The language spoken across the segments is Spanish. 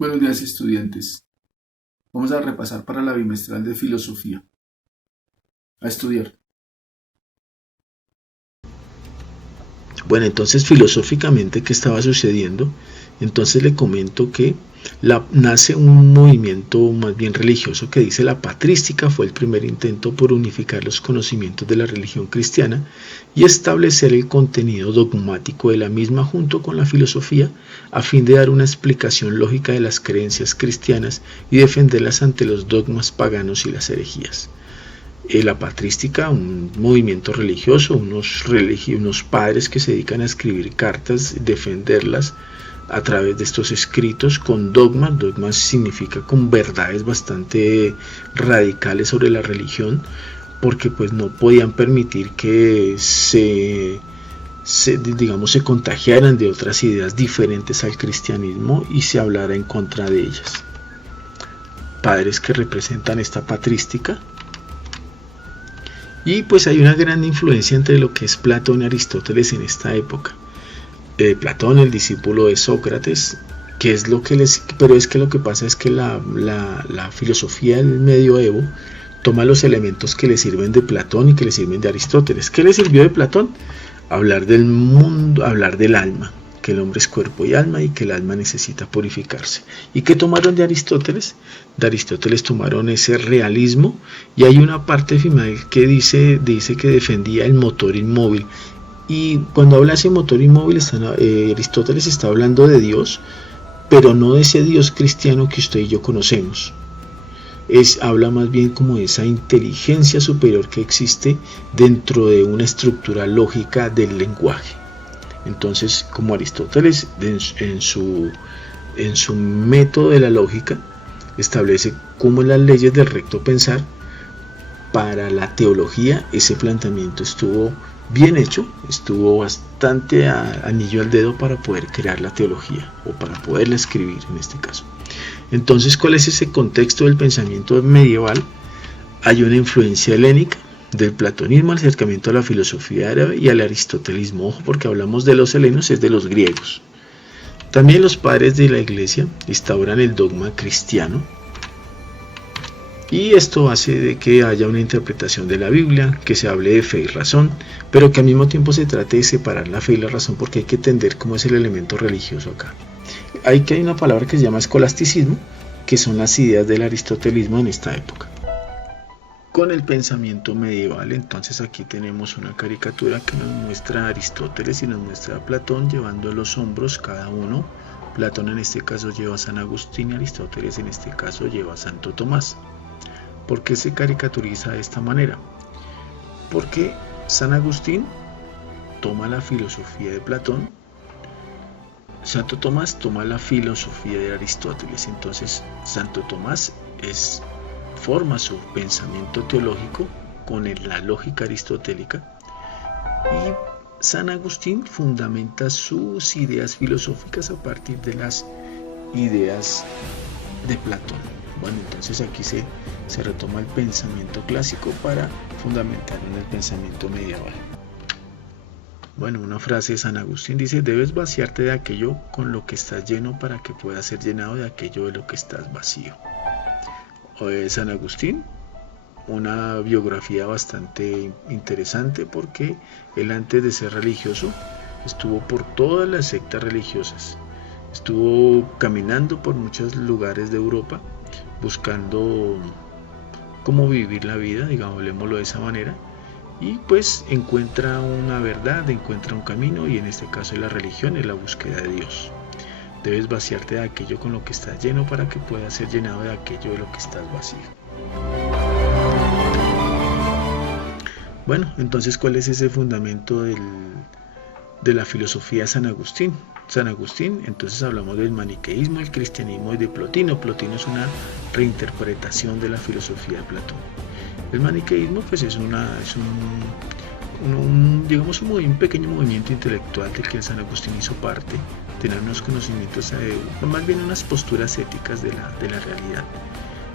Buenos días, estudiantes. Vamos a repasar para la bimestral de filosofía. A estudiar. Bueno, entonces filosóficamente, ¿qué estaba sucediendo? Entonces le comento que nace un movimiento más bien religioso que dice la patrística. Fue el primer intento por unificar los conocimientos de la religión cristiana y establecer el contenido dogmático de la misma junto con la filosofía, a fin de dar una explicación lógica de las creencias cristianas y defenderlas ante los dogmas paganos y las herejías. La patrística, un movimiento religioso, unos padres que se dedican a escribir cartas, defenderlas a través de estos escritos con dogmas. Dogmas significa con verdades bastante radicales sobre la religión, porque pues no podían permitir que se contagiaran de otras ideas diferentes al cristianismo y se hablara en contra de ellas. Padres que representan esta patrística. Y pues hay una gran influencia entre lo que es Platón y Aristóteles en esta época. Platón, el discípulo de Sócrates, pero es que lo que pasa es que la filosofía del medioevo toma los elementos que le sirven de Platón y que le sirven de Aristóteles. ¿Qué le sirvió de Platón? Hablar del mundo, hablar del alma, que el hombre es cuerpo y alma y que el alma necesita purificarse. ¿Y qué tomaron de Aristóteles? De Aristóteles tomaron ese realismo, y hay una parte final que dice que defendía el motor inmóvil. Y cuando habla de ese motor inmóvil, Aristóteles está hablando de Dios, pero no de ese Dios cristiano que usted y yo conocemos. Habla más bien como de esa inteligencia superior que existe dentro de una estructura lógica del lenguaje. Entonces, como Aristóteles en su método de la lógica establece cómo las leyes del recto pensar, para la teología ese planteamiento estuvo bien hecho, estuvo bastante anillo al dedo para poder crear la teología, o para poderla escribir en este caso. Entonces, ¿cuál es ese contexto del pensamiento medieval? Hay una influencia helénica, del platonismo al acercamiento a la filosofía árabe y al aristotelismo. Ojo, porque hablamos de los helenos, es de los griegos. También los padres de la iglesia instauran el dogma cristiano, y esto hace de que haya una interpretación de la Biblia, que se hable de fe y razón, pero que al mismo tiempo se trate de separar la fe y la razón, porque hay que entender cómo es el elemento religioso acá. Hay una palabra que se llama escolasticismo, que son las ideas del aristotelismo en esta época. Con el pensamiento medieval, entonces aquí tenemos una caricatura que nos muestra a Aristóteles y nos muestra a Platón llevando los hombros cada uno. Platón en este caso lleva a San Agustín y Aristóteles en este caso lleva a Santo Tomás. ¿Por qué se caricaturiza de esta manera? Porque San Agustín toma la filosofía de Platón, Santo Tomás toma la filosofía de Aristóteles. Entonces Santo Tomás forma su pensamiento teológico con la lógica aristotélica, y San Agustín fundamenta sus ideas filosóficas a partir de las ideas de Platón. Bueno, entonces aquí se retoma el pensamiento clásico para fundamentar en el pensamiento medieval. Bueno, una frase de San Agustín dice: debes vaciarte de aquello con lo que estás lleno para que puedas ser llenado de aquello de lo que estás vacío. San Agustín, una biografía bastante interesante, porque él, antes de ser religioso, estuvo por todas las sectas religiosas, estuvo caminando por muchos lugares de Europa buscando cómo vivir la vida, digámoslo de esa manera, y pues encuentra una verdad, encuentra un camino, y en este caso la religión es la búsqueda de Dios. Debes vaciarte de aquello con lo que estás lleno para que puedas ser llenado de aquello de lo que estás vacío. Bueno, entonces, ¿cuál es ese fundamento de la filosofía de San Agustín? San Agustín, entonces hablamos del maniqueísmo, el cristianismo y de Plotino. Plotino es una reinterpretación de la filosofía de Platón. El maniqueísmo pues es un pequeño movimiento intelectual del que San Agustín hizo parte. Tener unos conocimientos, más bien unas posturas éticas de la realidad.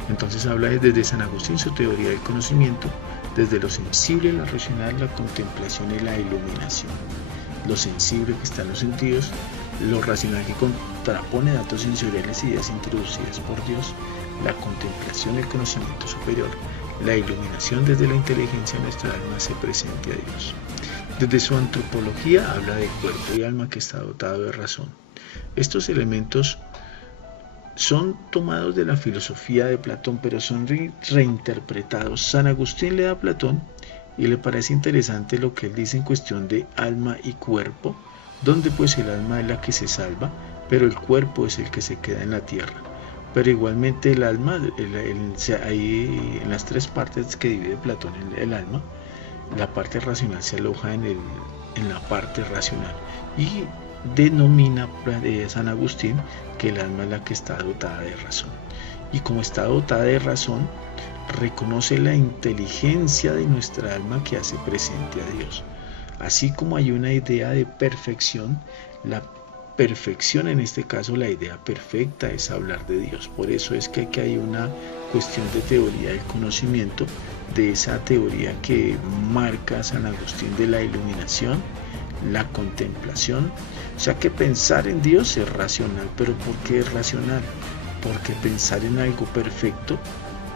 Entonces habla desde San Agustín su teoría del conocimiento, desde lo sensible, la racional, la contemplación y la iluminación. Lo sensible, que está en los sentidos, lo racional, que contrapone datos sensoriales y ideas introducidas por Dios, la contemplación, el conocimiento superior, la iluminación desde la inteligencia de nuestra alma se presente a Dios. Desde su antropología habla de cuerpo y alma que está dotado de razón. Estos elementos son tomados de la filosofía de Platón, pero son reinterpretados. San Agustín le da a Platón y le parece interesante lo que él dice en cuestión de alma y cuerpo, donde pues el alma es la que se salva, pero el cuerpo es el que se queda en la tierra. Pero igualmente el alma, ahí en las tres partes que divide Platón el alma, la parte racional se aloja en la parte racional y denomina San Agustín que el alma es la que está dotada de razón. Y como está dotada de razón, reconoce la inteligencia de nuestra alma que hace presente a Dios. Así como hay una idea de perfección, la perfección, en este caso la idea perfecta, es hablar de Dios. Por eso es que aquí hay una cuestión de teoría del conocimiento, de esa teoría que marca San Agustín de la iluminación, la contemplación. O sea que pensar en Dios es racional. ¿Pero por qué es racional? Porque pensar en algo perfecto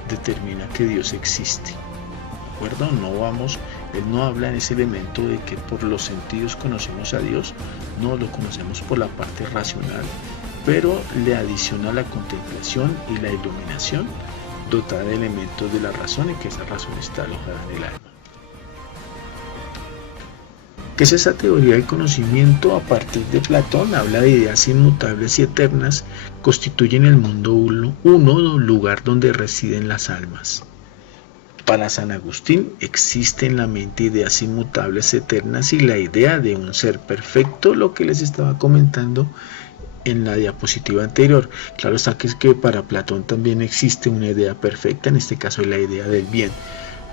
determina que Dios existe. ¿De acuerdo? Él no habla en ese elemento de que por los sentidos conocemos a Dios, no, lo conocemos por la parte racional, pero le adiciona la contemplación y la iluminación dotada de elementos de la razón, y que esa razón está alojada en el alma. ¿Qué es esa teoría del conocimiento? A partir de Platón habla de ideas inmutables y eternas, constituyen el mundo uno lugar donde residen las almas. Para San Agustín existen en la mente ideas inmutables, eternas y la idea de un ser perfecto, lo que les estaba comentando en la diapositiva anterior. Claro está que es que para Platón también existe una idea perfecta, en este caso es la idea del bien.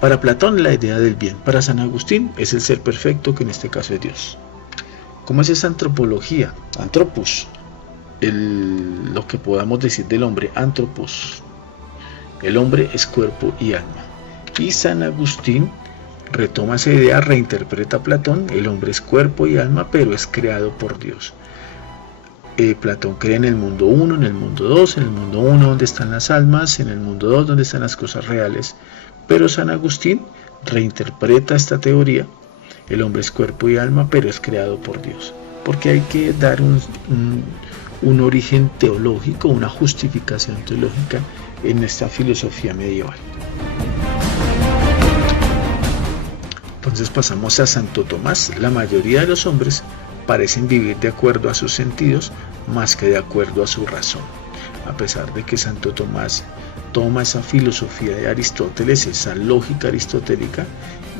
Para Platón la idea del bien, para San Agustín es el ser perfecto, que en este caso es Dios. ¿Cómo es esa antropología? Antropos, lo que podamos decir del hombre, antropos. El hombre es cuerpo y alma. Y San Agustín retoma esa idea, reinterpreta a Platón, el hombre es cuerpo y alma, pero es creado por Dios. Platón cree en el mundo 1, en el mundo 2, en el mundo 1 donde están las almas, en el mundo 2 donde están las cosas reales, pero San Agustín reinterpreta esta teoría, el hombre es cuerpo y alma, pero es creado por Dios, porque hay que dar un origen teológico, una justificación teológica en esta filosofía medieval. Entonces pasamos a Santo Tomás. La mayoría de los hombres parecen vivir de acuerdo a sus sentidos más que de acuerdo a su razón. A pesar de que Santo Tomás toma esa filosofía de Aristóteles, esa lógica aristotélica,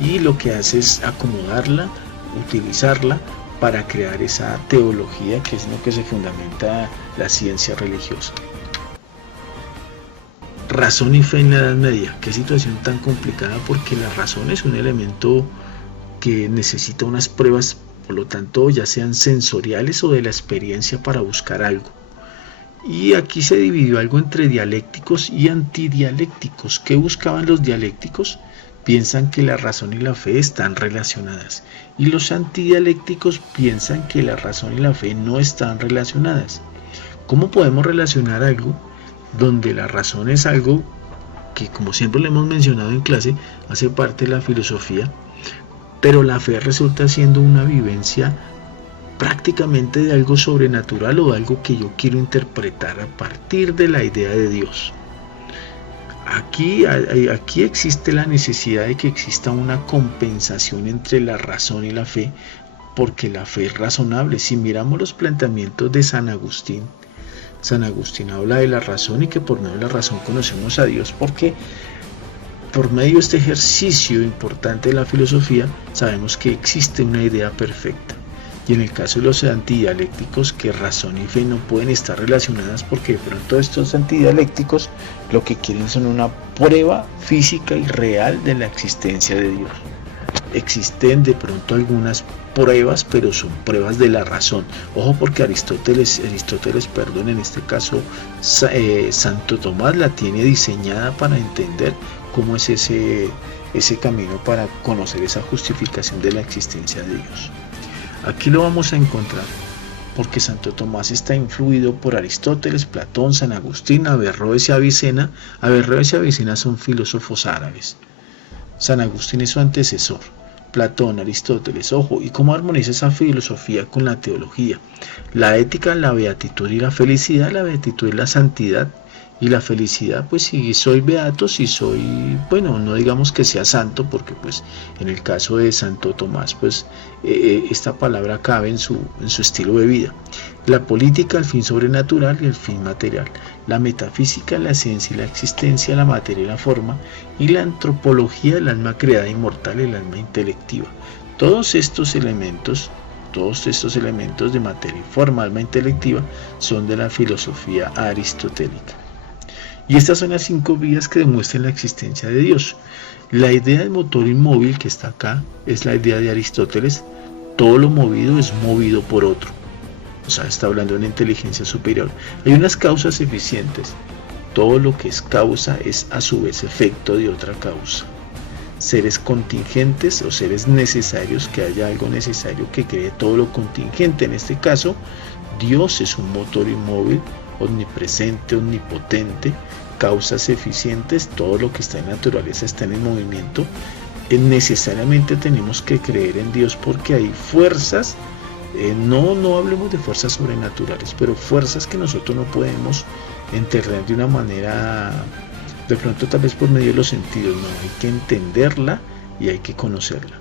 y lo que hace es acomodarla, utilizarla para crear esa teología que es lo que se fundamenta la ciencia religiosa. Razón y fe en la Edad Media. Qué situación tan complicada, porque la razón es un elemento que necesita unas pruebas, por lo tanto ya sean sensoriales o de la experiencia, para buscar algo. Y aquí se dividió algo entre dialécticos y antidialécticos. ¿Qué buscaban los dialécticos? Piensan que la razón y la fe están relacionadas, y los antidialécticos piensan que la razón y la fe no están relacionadas. ¿Cómo podemos relacionar algo donde la razón es algo que, como siempre lo hemos mencionado en clase, hace parte de la filosofía, pero la fe resulta siendo una vivencia prácticamente de algo sobrenatural o de algo que yo quiero interpretar a partir de la idea de Dios? Aquí existe la necesidad de que exista una compensación entre la razón y la fe, porque la fe es razonable. Si miramos los planteamientos de San Agustín habla de la razón, y que por medio de la razón conocemos a Dios, porque por medio de este ejercicio importante de la filosofía sabemos que existe una idea perfecta. Y en el caso de los antidialécticos, que razón y fe no pueden estar relacionadas, porque de pronto estos antidialécticos lo que quieren son una prueba física y real de la existencia de Dios. Existen de pronto algunas pruebas, pero son pruebas de la razón. Ojo, porque Aristóteles, en este caso Santo Tomás, la tiene diseñada para entender cómo es ese camino para conocer esa justificación de la existencia de Dios. Aquí lo vamos a encontrar porque Santo Tomás está influido por Aristóteles, Platón, San Agustín, Averroes y Avicena. Averroes y Avicena son filósofos árabes. San Agustín es su antecesor. Platón, Aristóteles, ojo, ¿y cómo armoniza esa filosofía con la teología? La ética, la beatitud y la felicidad. La beatitud es la santidad, y la felicidad, pues si soy beato, si soy, bueno, no digamos que sea santo, porque pues en el caso de Santo Tomás, pues esta palabra cabe en su estilo de vida. La política, el fin sobrenatural y el fin material. La metafísica, la ciencia y la existencia, la materia y la forma. Y la antropología, el alma creada inmortal, el alma intelectiva. Todos estos elementos de materia y forma, alma intelectiva, son de la filosofía aristotélica. Y estas son las 5 vías que demuestran la existencia de Dios. La idea del motor inmóvil que está acá es la idea de Aristóteles. Todo lo movido es movido por otro. O sea, está hablando de una inteligencia superior. Hay unas causas eficientes. Todo lo que es causa es a su vez efecto de otra causa. Seres contingentes o seres necesarios, que haya algo necesario que cree todo lo contingente. En este caso, Dios es un motor inmóvil, omnipresente, omnipotente, causas eficientes, todo lo que está en naturaleza está en el movimiento. Necesariamente tenemos que creer en Dios porque hay fuerzas, no hablemos de fuerzas sobrenaturales, pero fuerzas que nosotros no podemos entender de una manera, de pronto tal vez por medio de los sentidos, no, hay que entenderla y hay que conocerla.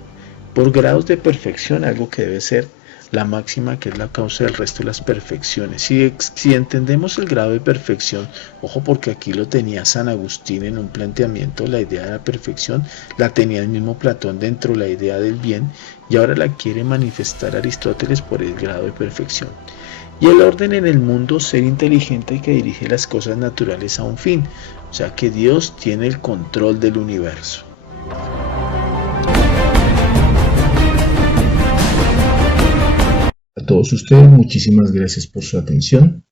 Por grados de perfección, algo que debe ser la máxima, que es la causa del resto de las perfecciones. Si entendemos el grado de perfección, ojo, porque aquí lo tenía San Agustín en un planteamiento, la idea de la perfección la tenía el mismo Platón dentro de la idea del bien, y ahora la quiere manifestar Aristóteles por el grado de perfección. Y el orden en el mundo, ser inteligente que dirige las cosas naturales a un fin, o sea que Dios tiene el control del universo. A todos ustedes, muchísimas gracias por su atención.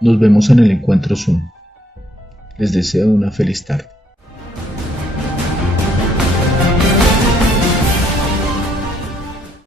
Nos vemos en el encuentro Zoom. Les deseo una feliz tarde.